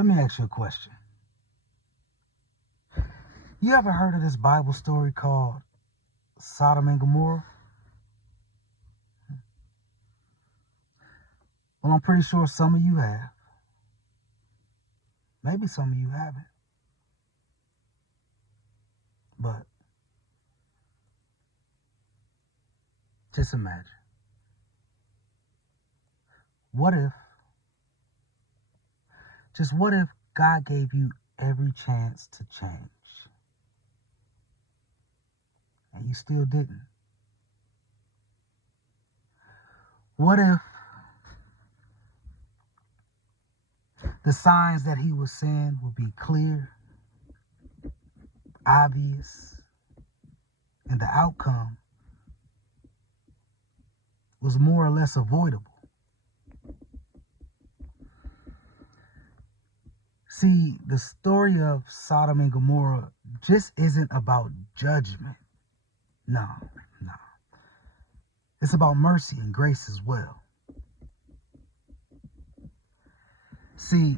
Let me ask you a question. You ever heard of this Bible story called Sodom and Gomorrah? Well, I'm pretty sure some of you have. Maybe some of you haven't. But just imagine. What if God gave you every chance to change and you still didn't? What if the signs that he was saying would be clear, obvious, and the outcome was more or less avoidable? See, the story of Sodom and Gomorrah just isn't about judgment. No. It's about mercy and grace as well. See,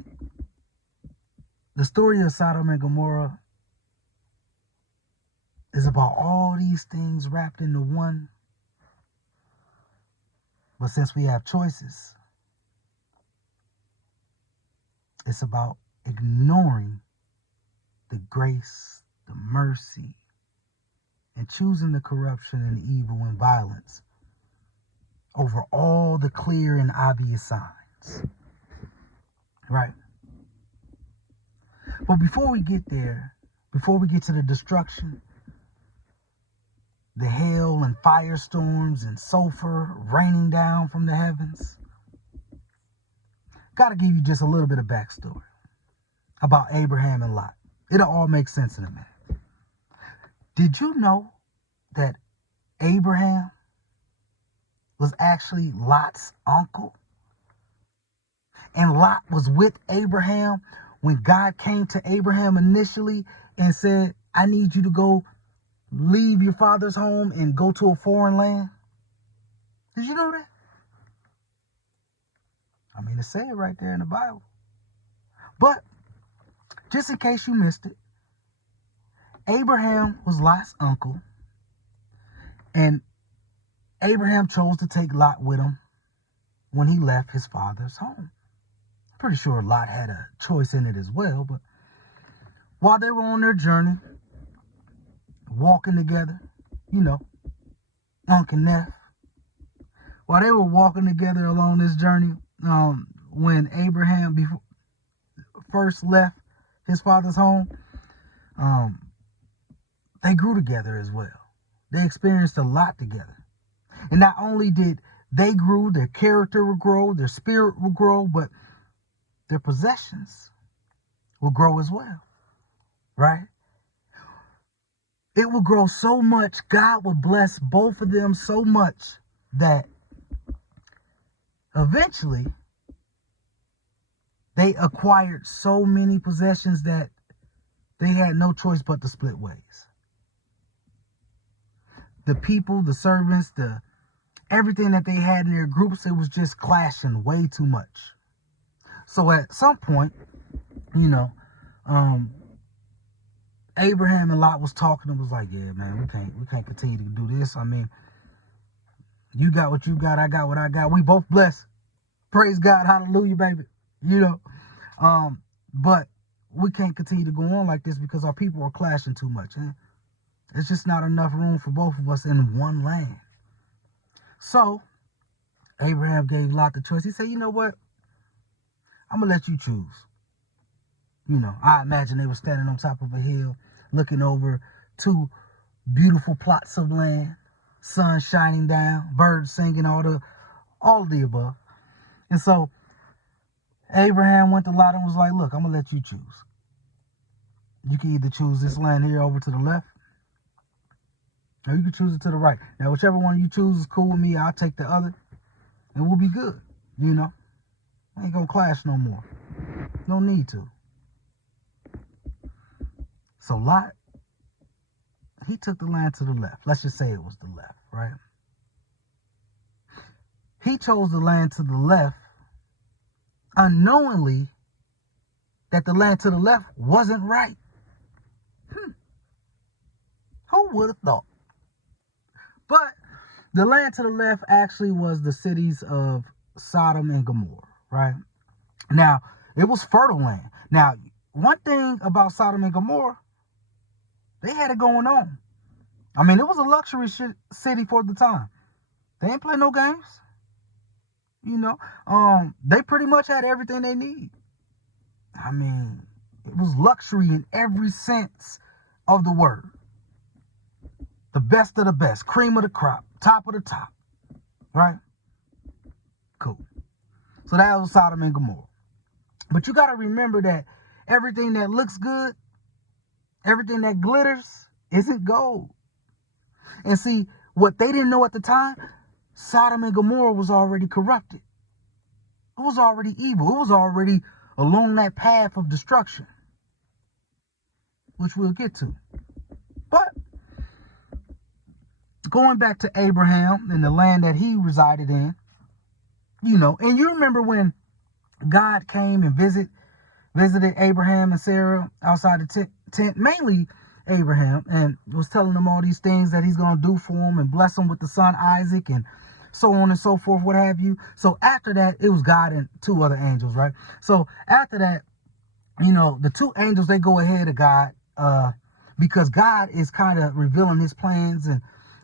the story of Sodom and Gomorrah is about all these things wrapped into one. But since we have choices, it's about ignoring the grace, the mercy, and choosing the corruption and evil and violence over all the clear and obvious signs. Right? But before we get there, before we get to the destruction, the hail and firestorms and sulfur raining down from the heavens, gotta give you just a little bit of backstory about Abraham and Lot. It'll all make sense in a minute. Did you know that Abraham was actually Lot's uncle? And Lot was with Abraham when God came to Abraham initially and said, I need you to go leave your father's home and go to a foreign land. Did you know that? I mean, it says it right there in the Bible. But just in case you missed it, Abraham was Lot's uncle, and Abraham chose to take Lot with him when he left his father's home. Pretty sure Lot had a choice in it as well, but while they were on their journey, walking together, Unc and Neff, while they were walking together along this journey, when Abraham first left his father's home, they grew together as well. They experienced a lot together. And not only did they grow, their character would grow, their spirit would grow, but their possessions will grow as well, right? It will grow so much, God will bless both of them so much that eventually they acquired so many possessions that they had no choice but to split ways. The people, the servants, everything that they had in their groups, it was just clashing way too much. So at some point, Abraham and Lot was talking and was like, yeah, man, we can't continue to do this. I mean, you got what you got, I got what I got. We both blessed. Praise God, hallelujah, baby. But we can't continue to go on like this because our people are clashing too much. And it's just not enough room for both of us in one land. So Abraham gave Lot the choice. He said, you know what? I'm going to let you choose. I imagine they were standing on top of a hill, looking over two beautiful plots of land, sun shining down, birds singing, all of the above. And so Abraham went to Lot and was like, look, I'm going to let you choose. You can either choose this land here over to the left, or you can choose it to the right. Now, whichever one you choose is cool with me. I'll take the other, and we'll be good. Ain't gonna clash no more. No need to. So Lot, he took the land to the left. Let's just say it was the left, right? He chose the land to the left unknowingly that the land to the left wasn't right. Who would have thought? But the land to the left actually was the cities of Sodom and Gomorrah, right? Now, it was fertile land. Now, one thing about Sodom and Gomorrah, they had it going on. I mean, it was a luxury city for the time. They ain't play no games. You know, they pretty much had everything they need. I mean, it was luxury in every sense of the word. The best of the best, cream of the crop, top of the top, right? Cool. So that was Sodom and Gomorrah. But you got to remember that everything that looks good, everything that glitters, isn't gold. And see, what they didn't know at the time, Sodom and Gomorrah was already corrupted. It was already evil. It was already along that path of destruction, which we'll get to. But going back to Abraham and the land that he resided in, you know, and you remember when God came and visited Abraham and Sarah outside the tent, mainly Abraham, and was telling them all these things that he's going to do for them and bless them with the son Isaac and so on and so forth, what have you. So after that, it was God and two other angels, right? So after that, you know, the two angels, they go ahead of God because God is kind of revealing his plans and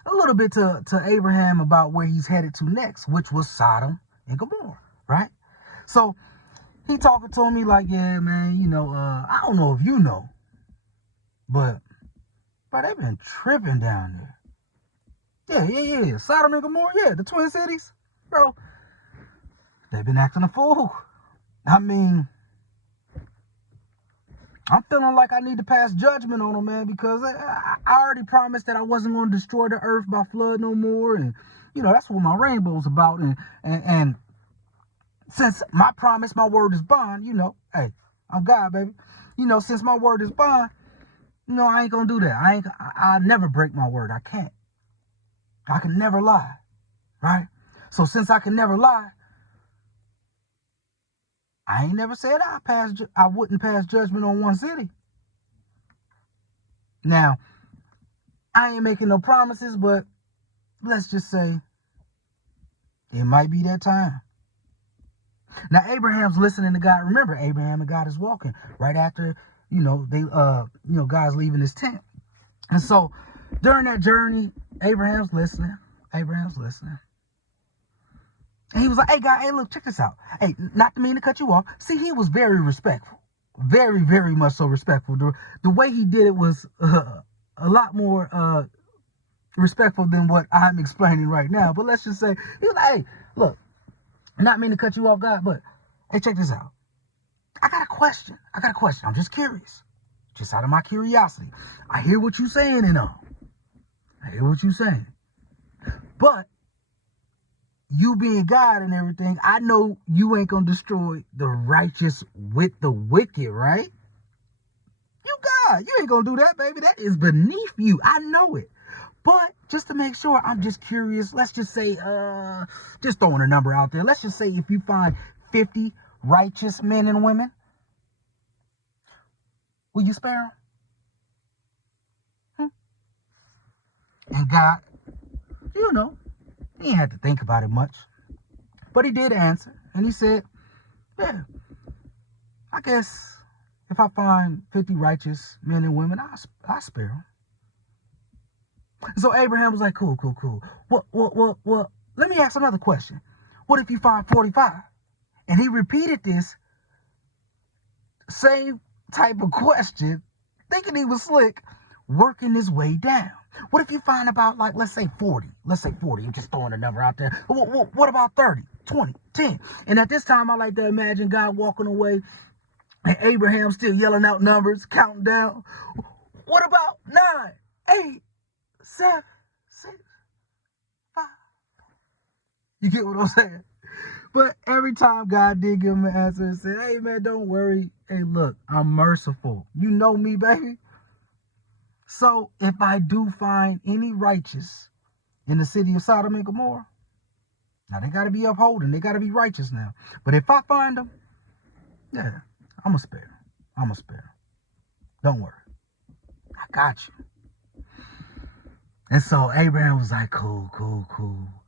a little bit to Abraham about where he's headed to next, which was Sodom and Gomorrah, right? So he talking to me like, yeah, man, you know, I don't know if you know, but they've been tripping down there. Yeah. Sodom and Gomorrah, yeah, the Twin Cities, bro. They've been acting a fool. I mean, I'm feeling like I need to pass judgment on them, man, because I already promised that I wasn't going to destroy the earth by flood no more, and you know that's what my rainbow's about. And since my promise, my word is bond, you know, hey, I'm God, baby. You know, since my word is bond, you know, I ain't gonna do that. I never break my word. I can't. I can never lie, right? So since I can never lie, I ain't never said I wouldn't pass judgment on one city. Now, I ain't making no promises, but let's just say it might be that time. Now, Abraham's listening to God. Remember, Abraham and God is walking right after, you know, God's leaving his tent. And so during that journey, Abraham's listening. And he was like, hey, God, hey, look, check this out. Hey, not to mean to cut you off. See, he was very respectful. Very, very much so respectful. The way he did it was a lot more respectful than what I'm explaining right now. But let's just say, he was like, hey, look, not mean to cut you off, God, but hey, check this out. I got a question. I'm just curious. Just out of my curiosity. I hear what you're saying and all. But you being God and everything, I know you ain't gonna destroy the righteous with the wicked, right? You God, you ain't gonna do that, baby. That is beneath you. I know it. But just to make sure, I'm just curious. Let's just say, just throwing a number out there. Let's just say if you find 50 righteous men and women, will you spare them? And God, you know, he didn't have to think about it much. But he did answer. And he said, yeah, I guess if I find 50 righteous men and women, I'll spare them. So Abraham was like, cool. Well, let me ask another question. What if you find 45? And he repeated this same type of question, thinking he was slick, working his way down. What if you find about, like, let's say 40? I'm just throwing a number out there. What about 30, 20, 10? And at this time, I like to imagine God walking away and Abraham still yelling out numbers, counting down. What about 9, 8, 7, 6, 5? You get what I'm saying? But every time God did give him an answer and said, hey, man, don't worry. Hey, look, I'm merciful. You know me, baby. So if I do find any righteous in the city of Sodom and Gomorrah, now they got to be upholding. They got to be righteous now. But if I find them, yeah, I'm going to spare them. I'm going to spare him. Don't worry. I got you. And so Abraham was like, cool.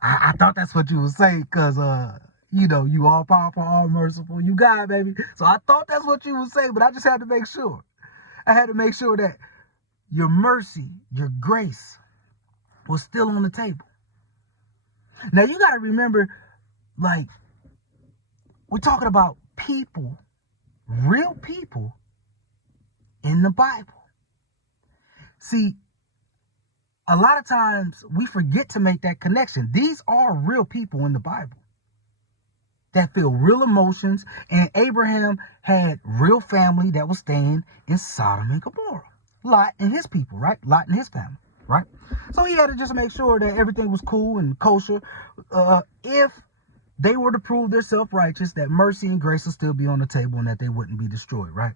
I thought that's what you would say because, you all powerful, all merciful. You God, baby. So I thought that's what you would say, but I just had to make sure. I had to make sure that your mercy, your grace was still on the table. Now, you got to remember, like, we're talking about people, real people in the Bible. See, a lot of times we forget to make that connection. These are real people in the Bible that feel real emotions, and Abraham had real family that was staying in Sodom and Gomorrah. Lot and his people, right? Lot and his family, right? So he had to just make sure that everything was cool and kosher. If they were to prove they're self-righteous, that mercy and grace will still be on the table and that they wouldn't be destroyed, right?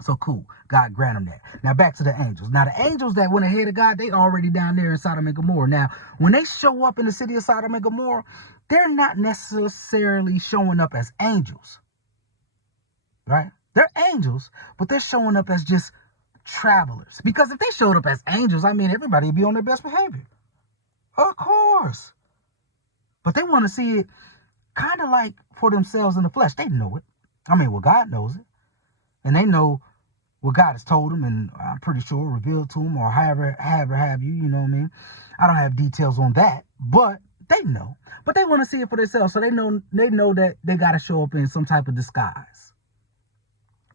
So cool. God grant them that. Now back to the angels. Now the angels that went ahead of God, they already down there in Sodom and Gomorrah. Now, when they show up in the city of Sodom and Gomorrah, they're not necessarily showing up as angels, right? They're angels, but they're showing up as just travelers. Because if they showed up as angels, I mean, everybody would be on their best behavior. Of course. But they want to see it kind of like for themselves in the flesh. They know it. I mean, well, God knows it. And they know what God has told them, and I'm pretty sure revealed to them, or however have you, you know what I mean? I don't have details on that, but they know. But they want to see it for themselves, so they know that they got to show up in some type of disguise.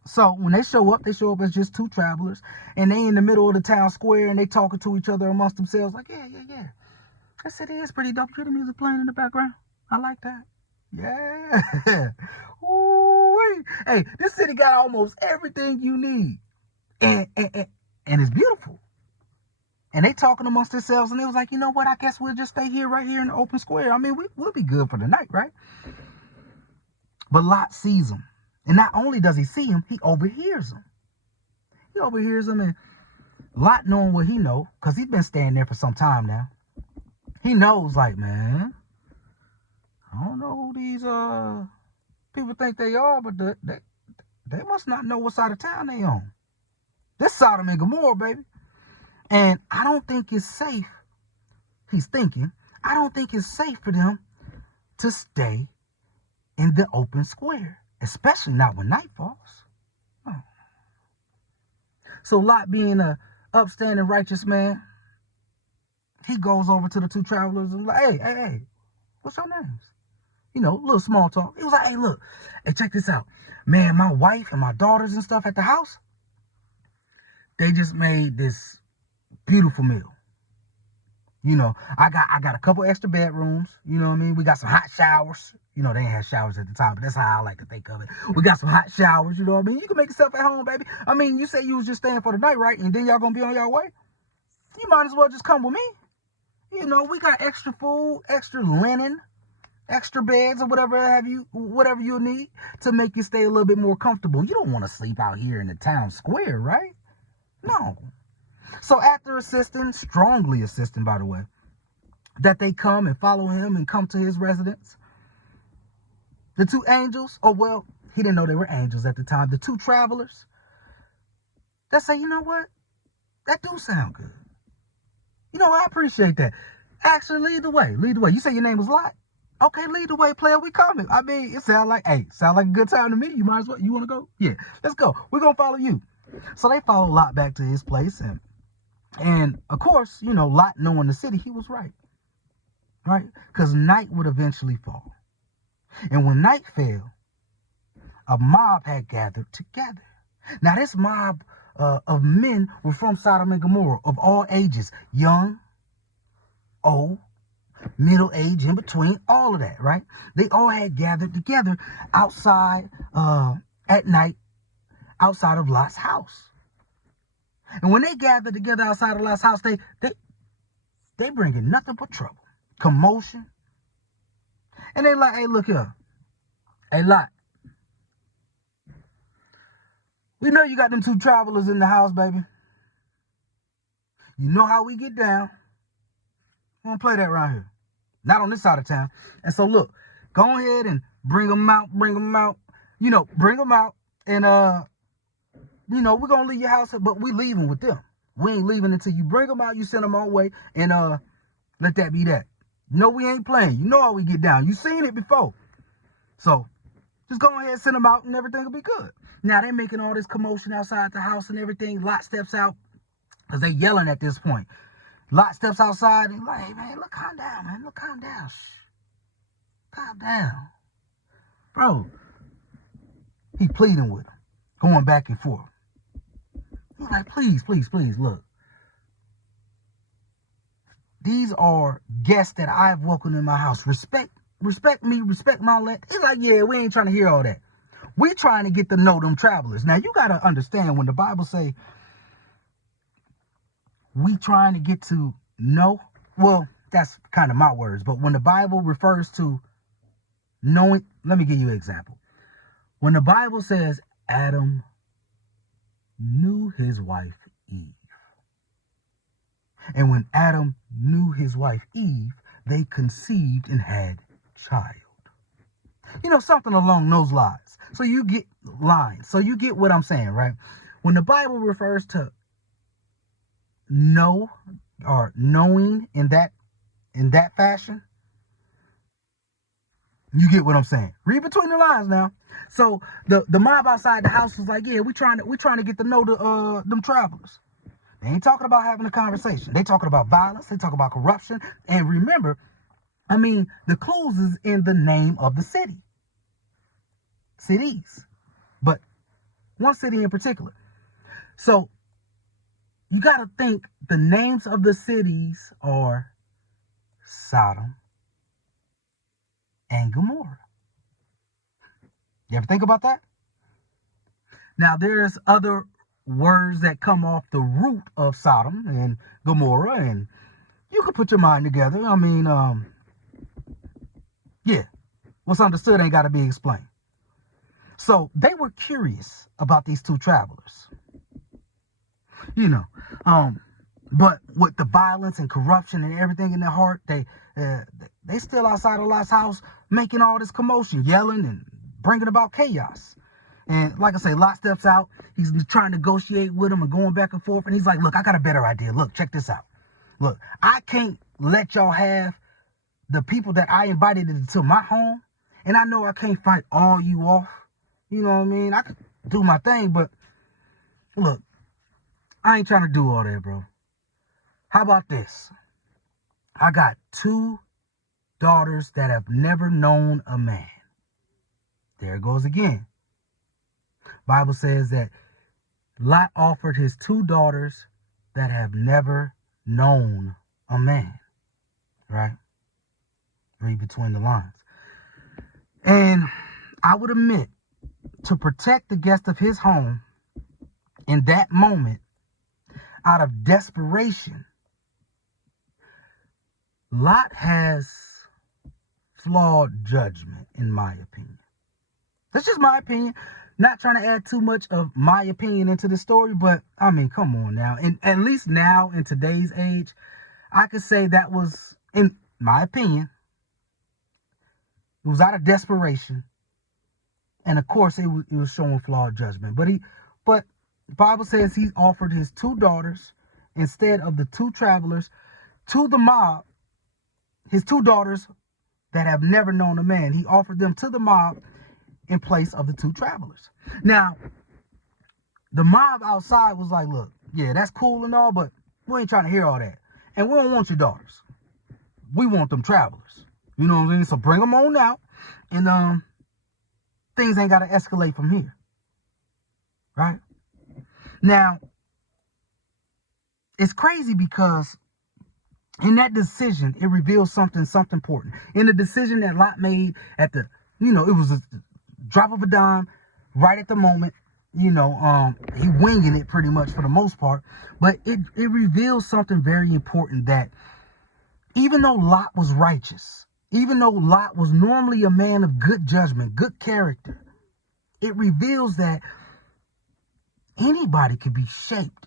So when they show up as just two travelers, and they in the middle of the town square, and they talking to each other amongst themselves, like, yeah. That city is pretty dope. You hear the music playing in the background? I like that. Yeah. Ooh-wee. Hey, this city got almost everything you need. And it's beautiful. And they talking amongst themselves, and they was like, you know what? I guess we'll just stay here, right here in the open square. I mean, we'll be good for the night, right? But Lot sees them. And not only does he see him, he overhears him. And Lot, knowing what he know, because he's been staying there for some time now, he knows, like, man, I don't know who these people think they are, but they must not know what side of town they on. This Sodom and Gomorrah, baby. And I don't think it's safe, he's thinking, I don't think it's safe for them to stay in the open square, especially not when night falls. Oh. So Lot, being a upstanding righteous man, he goes over to the two travelers and like, hey, what's your names? You know, a little small talk. He was like, hey, look, hey, check this out. Man, my wife and my daughters and stuff at the house, they just made this beautiful meal. You know, I got a couple extra bedrooms. You know what I mean? We got some hot showers. You know, they ain't had showers at the time, but that's how I like to think of it. We got some hot showers. You know what I mean? You can make yourself at home, baby. I mean, you say you was just staying for the night, right? And then y'all gonna be on your way? You might as well just come with me. You know, we got extra food, extra linen, extra beds, or whatever you need to make you stay a little bit more comfortable. You don't want to sleep out here in the town square, right? No. So after strongly assisting, by the way, that they come and follow him and come to his residence, the two angels, he didn't know they were angels at the time, the two travelers, they say, you know what? That do sound good. You know, I appreciate that. Actually, lead the way. You say your name was Lot? Okay, lead the way, player. We coming. I mean, it sound like a good time to me. You might as well. You want to go? Yeah, let's go. We're going to follow you. So they follow Lot back to his place. And of course, you know, Lot, knowing the city, he was right. Right? Because night would eventually fall. And when night fell, a mob had gathered together. Now, this mob of men were from Sodom and Gomorrah, of all ages, young, old, middle age, in between, all of that, right? They all had gathered together outside at night, outside of Lot's house. And when they gathered together outside of Lot's house, they bringing nothing but trouble, commotion. And they like, hey, look here. Hey, Lot. We know you got them two travelers in the house, baby. You know how we get down. We don't play that around here. Not on this side of town. And so, look, go ahead and bring them out. You know, bring them out. And we're going to leave your house, but we leaving with them. We ain't leaving until you bring them out, you send them our way, and let that be that. No, we ain't playing. You know how we get down. You seen it before. So just go ahead and send them out and everything will be good. Now they're making all this commotion outside the house and everything. Lot steps out because they yelling at this point. Lot steps outside and like, hey, man, look, calm down, man. Look, calm down. Shh. Calm down. Bro, he pleading with him, going back and forth. He's like, please, please, please, look. These are guests that I've welcomed in my house. Respect me, respect my land. He's like, yeah, we ain't trying to hear all that. We're trying to get to know them travelers. Now, you got to understand when the Bible say we trying to get to know, well, that's kind of my words. But when the Bible refers to knowing, let me give you an example. When the Bible says Adam knew his wife Eve, and when Adam knew his wife Eve, they conceived and had child. Something along those lines. So you get what I'm saying, right? When the Bible refers to know or knowing in that fashion, you get what I'm saying. Read between the lines now. So the mob outside the house was like, yeah, we trying to get to know them travelers. They ain't talking about having a conversation. They talking about violence. They talk about corruption. And remember, the clues is in the name of the city. Cities. But one city in particular. So you got to think the names of the cities are Sodom and Gomorrah. You ever think about that? Now, there's other words that come off the root of Sodom and Gomorrah, and you can put your mind together. Yeah, what's understood ain't got to be explained. So they were curious about these two travelers. But with the violence and corruption and everything in their heart, they still outside of Lot's house making all this commotion, yelling and bringing about chaos. And like I say, Lot steps out. He's trying to negotiate with him and going back and forth. And he's like, look, I got a better idea. Look, check this out. Look, I can't let y'all have the people that I invited into my home. And I know I can't fight all you off. You know what I mean? I could do my thing, but look, I ain't trying to do all that, bro. How about this? I got 2 daughters that have never known a man. There it goes again. Bible says that Lot offered his 2 daughters that have never known a man. Right? Read between the lines. And I would admit, to protect the guest of his home in that moment, out of desperation, Lot has flawed judgment, in my opinion. That's just my opinion. Not trying to add too much of my opinion into the story, but come on now. And at least now in today's age, I could say that was, in my opinion, it was out of desperation. And of course, it was showing flawed judgment. But the Bible says he offered his 2 daughters instead of the 2 travelers to the mob. His 2 daughters that have never known a man, he offered them to the mob in place of the 2 travelers. Now, the mob outside was like, look, yeah, that's cool and all, but we ain't trying to hear all that. And we don't want your daughters. We want them travelers. You know what I'm saying? So bring them on out, and things ain't got to escalate from here. Right? Now, it's crazy because in that decision, it reveals something important. In the decision that Lot made at the, it was a drop of a dime, right at the moment, he winging it pretty much for the most part. But it reveals something very important, that even though Lot was righteous, even though Lot was normally a man of good judgment, good character, it reveals that anybody could be shaped.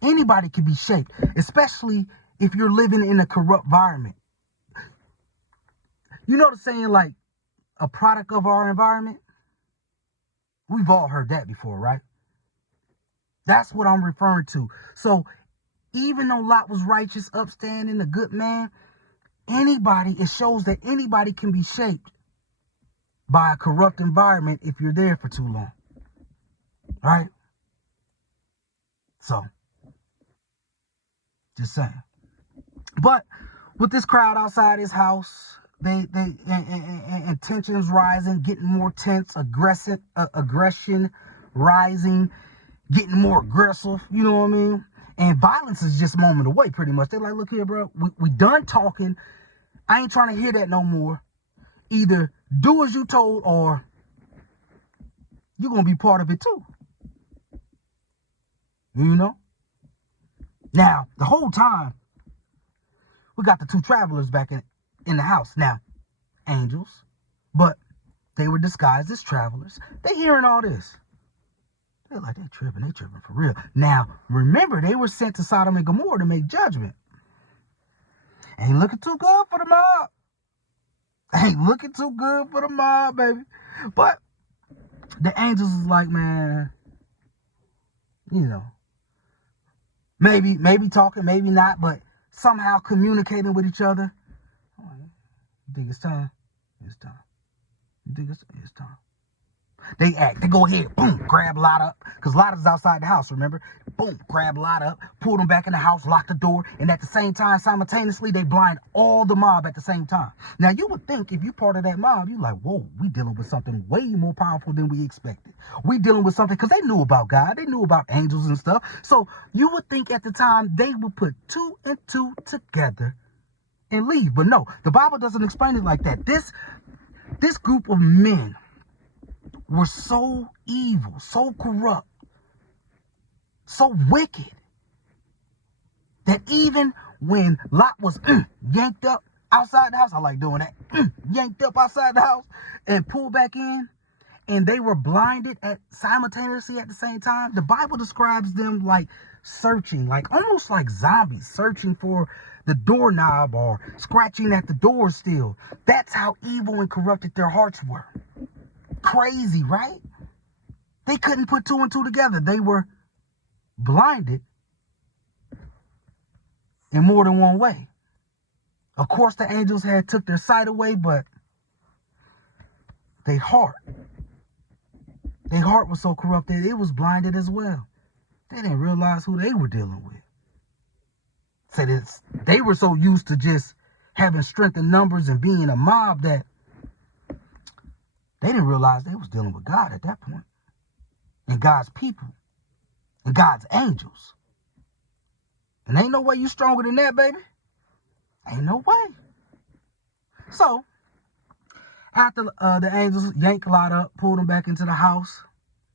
Anybody can be shaped, especially if you're living in a corrupt environment. You know the saying, like, a product of our environment? We've all heard that before, right? That's what I'm referring to. So even though Lot was righteous, upstanding, a good man, it shows that anybody can be shaped by a corrupt environment if you're there for too long. Right? So, just saying. But with this crowd outside his house, and tensions rising, getting more tense, aggression rising, getting more aggressive, you know what I mean? And violence is just a moment away, pretty much. They're like, look here, bro, we done talking. I ain't trying to hear that no more. Either do as you told or you're going to be part of it too. You know? Now, the whole time, we got the two travelers back in the house. Now, angels, but they were disguised as travelers. They hearing all this. They're like, they tripping for real. Now, remember, they were sent to Sodom and Gomorrah to make judgment. Ain't looking too good for the mob. Ain't looking too good for the mob, baby. But the angels is like, man, you know, maybe talking, maybe not, but somehow communicating with each other. You think it's time? It's time. You think it's time? They go ahead, boom, grab Lot up, because Lot is outside the house, remember? Boom, grab Lot up, pull them back in the house, lock the door, and at the same time, simultaneously, they blind all the mob at the same time. Now, you would think if you're part of that mob, you're like, whoa, we dealing with something way more powerful than we expected. We dealing with something, because they knew about God, they knew about angels and stuff, so you would think at the time, they would put 2 and 2 together and leave, but no, the Bible doesn't explain it like that. This group of men were so evil, so corrupt, so wicked, that even when Lot was yanked up outside the house, I like doing that, yanked up outside the house and pulled back in, and they were blinded simultaneously at the same time, the Bible describes them like searching, like almost like zombies, searching for the doorknob or scratching at the door still. That's how evil and corrupted their hearts were. Crazy, right? They couldn't put 2 and 2 together. They were blinded in more than one way. Of course, the angels had took their sight away, but their heart was so corrupted, it was blinded as well. They didn't realize who they were dealing with. So they were so used to just having strength in numbers and being a mob that they didn't realize they was dealing with God at that point. And God's people. And God's angels. And ain't no way you stronger than that, baby. Ain't no way. So, after the angels yanked Lot up, pulled him back into the house,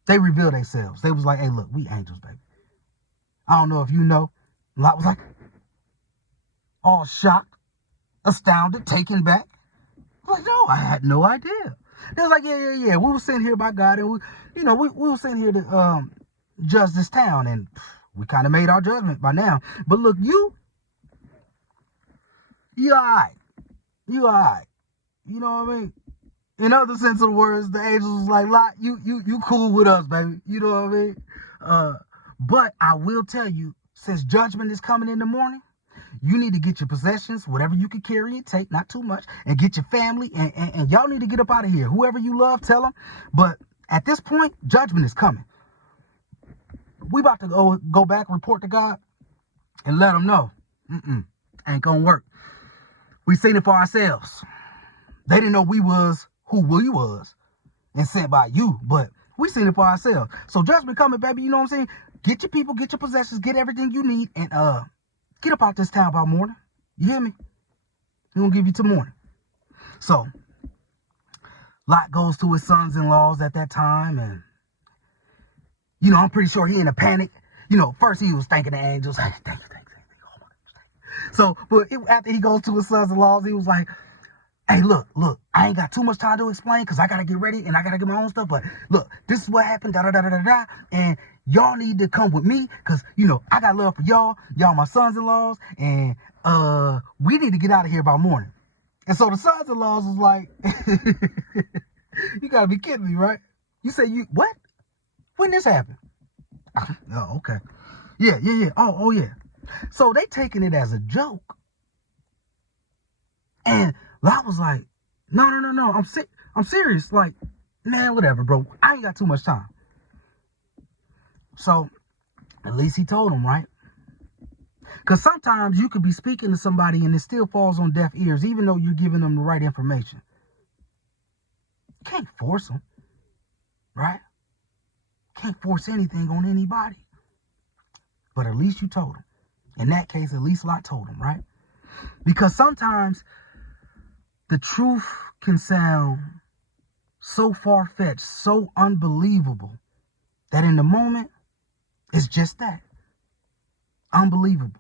they revealed themselves. They was like, hey, look, we angels, baby. I don't know if you know. Lot was like, all shocked, astounded, taken back. I was like, no, I had no idea. They was like, yeah. We were sent here by God, and we were sent here to judge this town, and we kind of made our judgment by now. But look, you all right. You all right. You know what I mean? In other sense of the words, the angels was like, Lot, you cool with us, baby. You know what I mean? But I will tell you, since judgment is coming in the morning, you need to get your possessions, whatever you can carry and take, not too much, and get your family, and y'all need to get up out of here. Whoever you love, tell them. But at this point, judgment is coming. We about to go back, report to God, and let them know. Ain't gonna work. We seen it for ourselves. They didn't know we was who we was and sent by you, but we seen it for ourselves. So judgment coming, baby, you know what I'm saying? Get your people, get your possessions, get everything you need, and get up out this town by morning. You hear me? We're going to give you till morning. So, Lot goes to his sons-in-laws at that time, and, I'm pretty sure he in a panic. First he was thanking the angels. Thank you. So, but after he goes to his sons-in-laws, he was like, hey, look, I ain't got too much time to explain because I got to get ready and I got to get my own stuff. But look, this is what happened, da-da-da-da-da-da. And y'all need to come with me because, I got love for y'all. Y'all my sons-in-laws. And we need to get out of here by morning. And so the sons-in-laws was like, you got to be kidding me, right? You say, what? When this happened? Oh, okay. Yeah. Oh, yeah. So they taking it as a joke. And Lot was like, no. I'm serious. Like, man, whatever, bro. I ain't got too much time. So at least he told him, right? Because sometimes you could be speaking to somebody and it still falls on deaf ears, even though you're giving them the right information. You can't force them, right? Can't force anything on anybody. But at least you told him. In that case, at least Lot told him, right? Because sometimes the truth can sound so far-fetched, so unbelievable, that in the moment, it's just that. Unbelievable.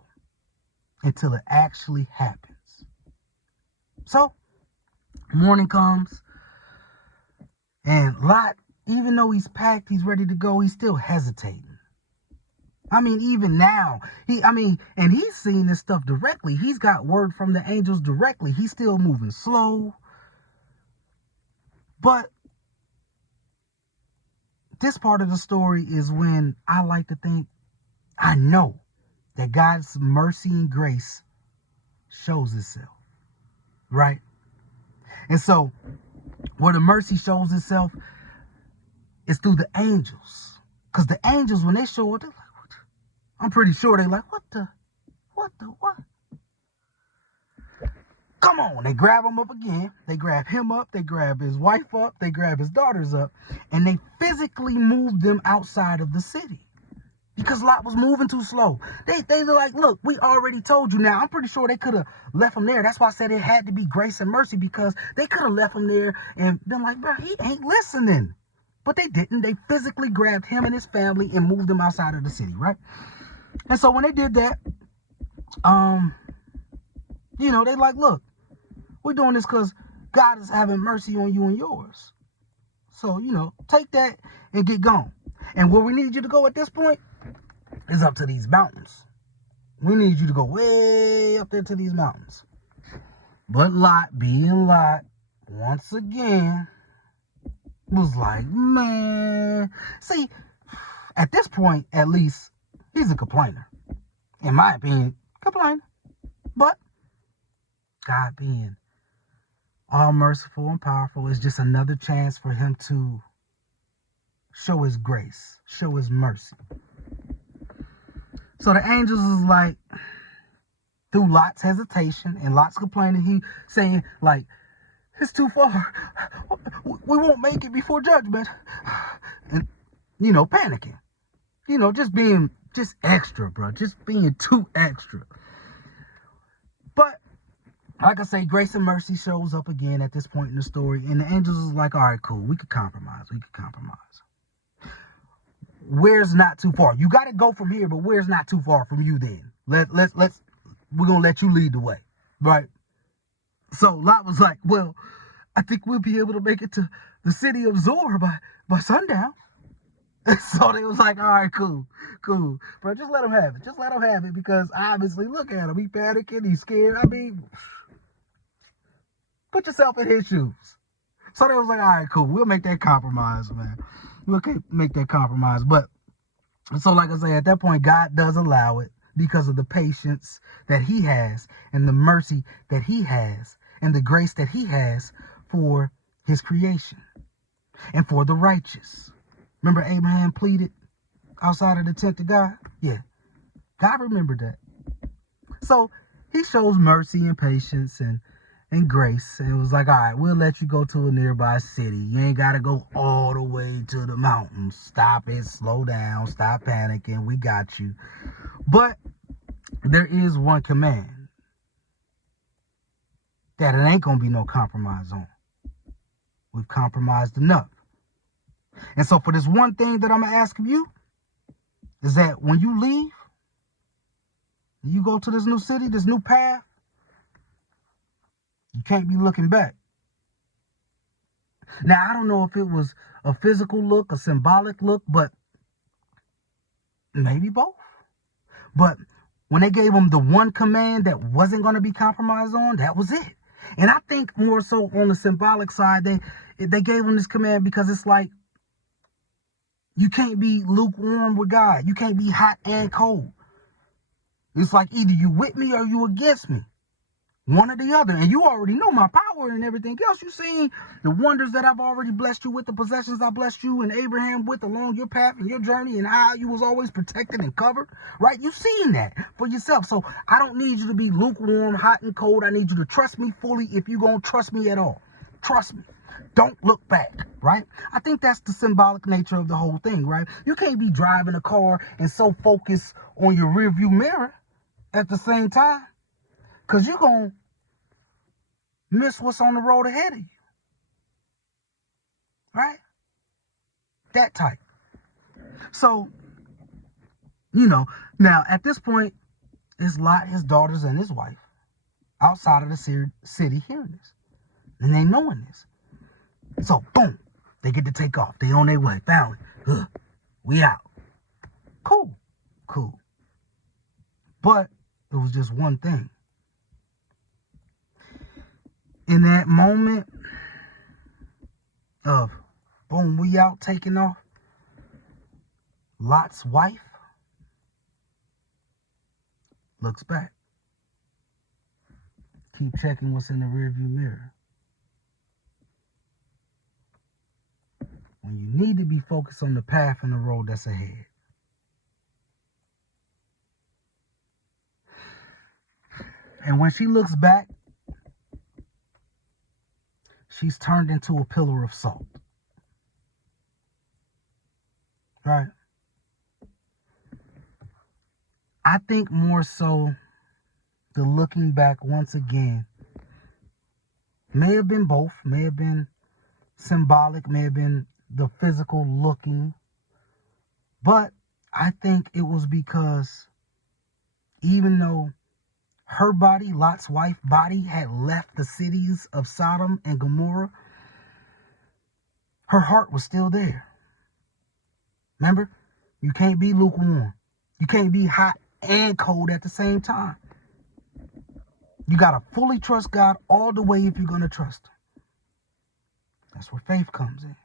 Until it actually happens. So, morning comes, and Lot, even though he's packed, he's ready to go, he's still hesitating. I mean, even now, and he's seeing this stuff directly. He's got word from the angels directly. He's still moving slow. But this part of the story is when I like to think, I know that God's mercy and grace shows itself, right? And so, where the mercy shows itself is through the angels. Because the angels, when they show up, they're like, what? I'm pretty sure they're like, what? Come on. They grab him up again. They grab him up. They grab his wife up. They grab his daughters up. And they physically move them outside of the city. Because Lot was moving too slow. They were like, look, we already told you. Now, I'm pretty sure they could have left him there. That's why I said it had to be grace and mercy, because they could have left him there and been like, bro, he ain't listening. But they didn't. They physically grabbed him and his family and moved them outside of the city, right? And so when they did that, they like, look, we're doing this because God is having mercy on you and yours. So, take that and get gone. And where we need you to go at this point is up to these mountains. We need you to go way up there to these mountains. But Lot, being Lot, once again, was like, man. See, at this point, at least, he's a complainer. In my opinion, complainer. But God being all merciful and powerful is just another chance for him to show his grace, show his mercy. So the angels is like, through Lot's hesitation and Lot's complaining, he saying, like, it's too far. We won't make it before judgment. And, panicking. Just being extra, bro. Just being too extra. But, like I say, grace and mercy shows up again at this point in the story. And the angels is like, all right, cool. We could compromise. Where's not too far? You got to go from here, but where's not too far from you then? We're going to let you lead the way, right? So Lot was like, well, I think we'll be able to make it to the city of Zor by sundown. So they was like, all right, cool. Bro, just let him have it. Just let him have it, because obviously, look at him. He panicking. He's scared. I mean, put yourself in his shoes. So they was like, all right, cool. We'll make that compromise, man. We'll make that compromise. But, so like I say, at that point, God does allow it because of the patience that he has and the mercy that he has and the grace that he has for his creation and for the righteous. Remember Abraham pleaded outside of the tent to God? Yeah. God remembered that. So he shows mercy and patience and grace. And it was like, all right, we'll let you go to a nearby city. You ain't got to go all the way to the mountains. Stop it. Slow down. Stop panicking. We got you. But there is one command that it ain't going to be no compromise on. We've compromised enough. And so for this one thing that I'm going to ask of you is that when you leave, you go to this new city, this new path, you can't be looking back. Now, I don't know if it was a physical look, a symbolic look, but maybe both. But when they gave him the one command that wasn't going to be compromised on, that was it. And I think more so on the symbolic side, they gave him this command because it's like, You can't be lukewarm with God. You can't be hot and cold. It's like either you with me or you against me. One or the other. And you already know my power and everything else. You've seen the wonders that I've already blessed you with, the possessions I blessed you and Abraham with along your path and your journey, and how you was always protected and covered, right? You've seen that for yourself. So I don't need you to be lukewarm, hot and cold. I need you to trust me fully if you're going to trust me at all. Trust me. Don't look back, right? I think that's the symbolic nature of the whole thing, right? You can't be driving a car and so focused on your rearview mirror at the same time, because you're going to miss what's on the road ahead of you, right? That type. So, now at this point, it's Lot, his daughters, and his wife outside of the city hearing this. And they knowing this. So, boom, they get to take off. They on their way. Family. We out. Cool. But it was just one thing. In that moment of boom, we out taking off, Lot's wife looks back. Keep checking what's in the rearview mirror. When you need to be focused on the path and the road that's ahead. And when she looks back, she's turned into a pillar of salt. Right? I think more so the looking back once again may have been both, may have been symbolic, may have been the physical looking, but I think it was because even though her body, Lot's wife's body, had left the cities of Sodom and Gomorrah, her heart was still there. Remember, you can't be lukewarm. You can't be hot and cold at the same time. You got to fully trust God all the way if you're going to trust him. That's where faith comes in.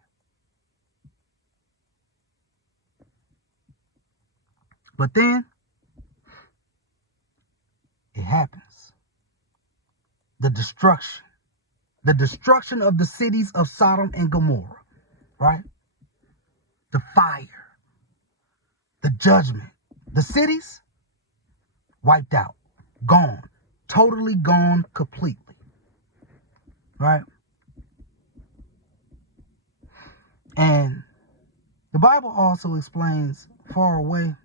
But then, it happens. The destruction of the cities of Sodom and Gomorrah, right? The fire, the judgment, the cities wiped out, gone, totally gone completely, right? And the Bible also explains far away,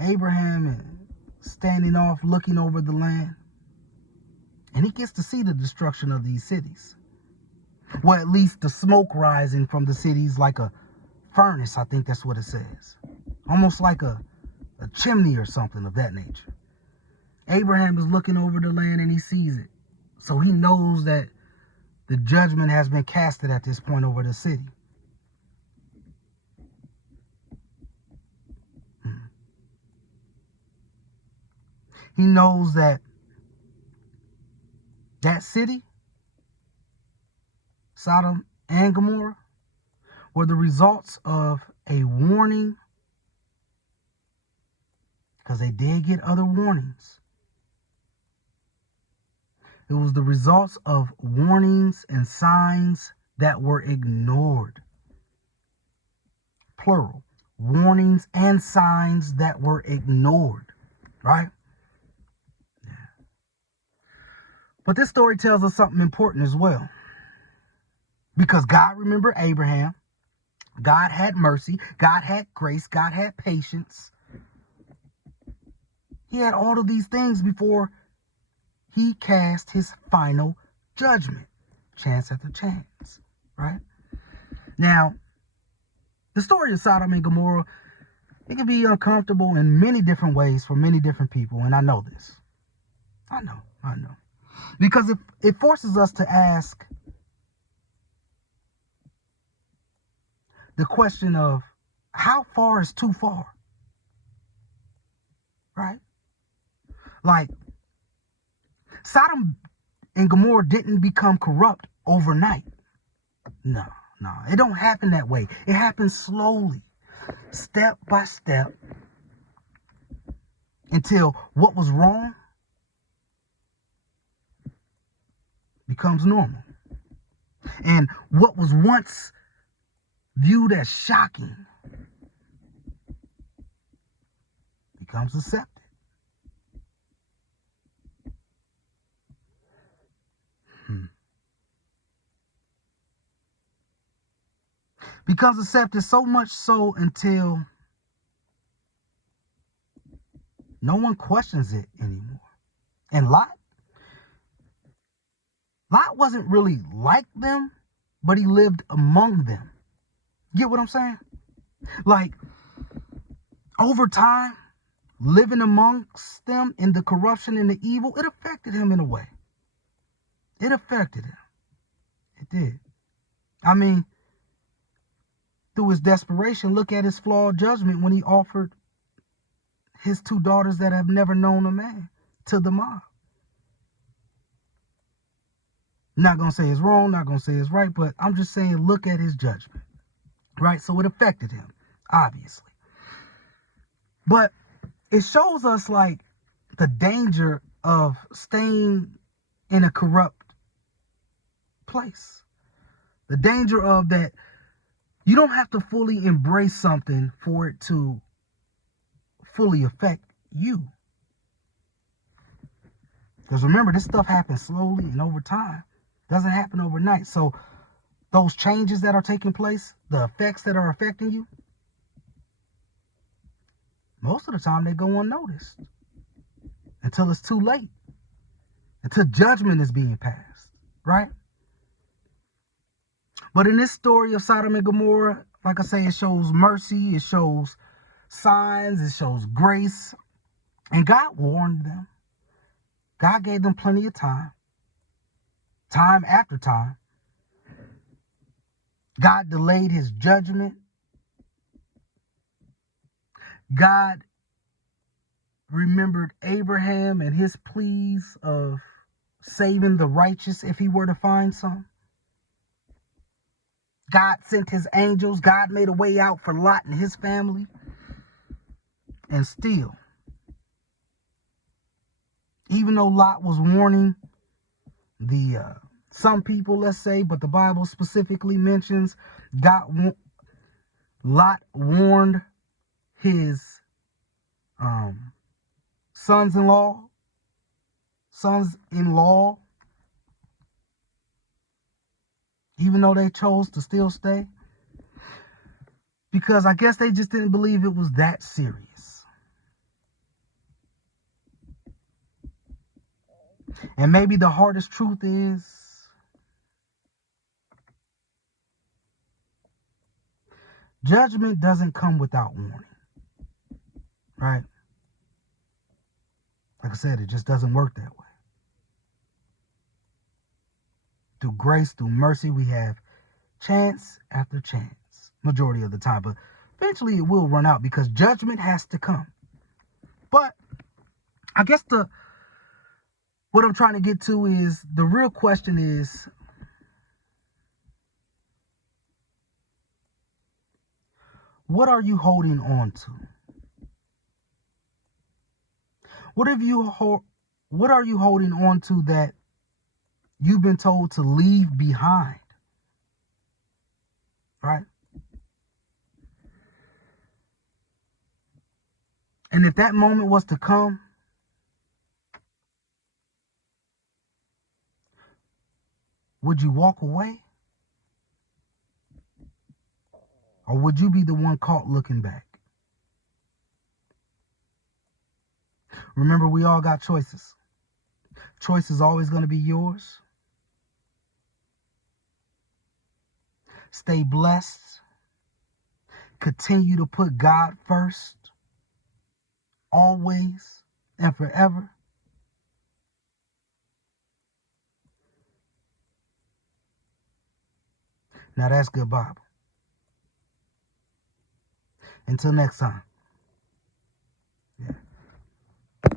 Abraham and standing off looking over the land, and he gets to see the destruction of these cities. Well, at least the smoke rising from the cities like a furnace, I think that's what it says. Almost like a chimney or something of that nature. Abraham is looking over the land and he sees it. So he knows that the judgment has been casted at this point over the city. He knows that city, Sodom and Gomorrah, were the results of a warning, because they did get other warnings. It was the results of warnings and signs that were ignored. Plural. Warnings and signs that were ignored. Right? Yeah. But this story tells us something important as well. Because God remembered Abraham. God had mercy. God had grace. God had patience. He had all of these things before he cast his final judgment. Chance after chance. Right? Now, the story of Sodom and Gomorrah, it can be uncomfortable in many different ways for many different people. And I know this. I know. Because it forces us to ask the question of how far is too far? Right? Like, Sodom and Gomorrah didn't become corrupt overnight. No, it don't happen that way. It happens slowly. step by step, until what was wrong becomes normal. And what was once viewed as shocking becomes accepted. Becomes accepted, so much so until no one questions it anymore. And Lot wasn't really like them, but he lived among them. Get what I'm saying? Like, over time, living amongst them in the corruption and the evil, it affected him in a way. It affected him. It did. I mean, through his desperation, look at his flawed judgment when he offered his 2 daughters that have never known a man to the mob. Not going to say it's wrong, not going to say it's right, but I'm just saying look at his judgment, right? So it affected him, obviously. But it shows us, like, the danger of staying in a corrupt place. The danger of that you don't have to fully embrace something for it to fully affect you. Because remember, this stuff happens slowly and over time. It doesn't happen overnight. So those changes that are taking place, the effects that are affecting you, most of the time they go unnoticed until it's too late, until judgment is being passed, right? But in this story of Sodom and Gomorrah, like I say, it shows mercy, it shows signs, it shows grace. And God warned them. God gave them plenty of time after time. God delayed his judgment. God remembered Abraham and his pleas of saving the righteous if he were to find some. God sent his angels. God made a way out for Lot and his family. And still, even though Lot was warning some people, let's say, but the Bible specifically mentions Lot warned his sons-in-law, even though they chose to still stay, because I guess they just didn't believe it was that serious. And maybe the hardest truth is, judgment doesn't come without warning, right? Like I said, it just doesn't work that way. Through grace, through mercy, we have chance after chance, majority of the time. But eventually it will run out because judgment has to come. But I guess what I'm trying to get to is, the real question is, what are you holding on to? What are you holding on to that you've been told to leave behind? Right? And if that moment was to come, would you walk away? Or would you be the one caught looking back? Remember, we all got choices. Choice is always going to be yours. Stay blessed. Continue to put God first. Always and forever. Now that's good Bible. Until next time.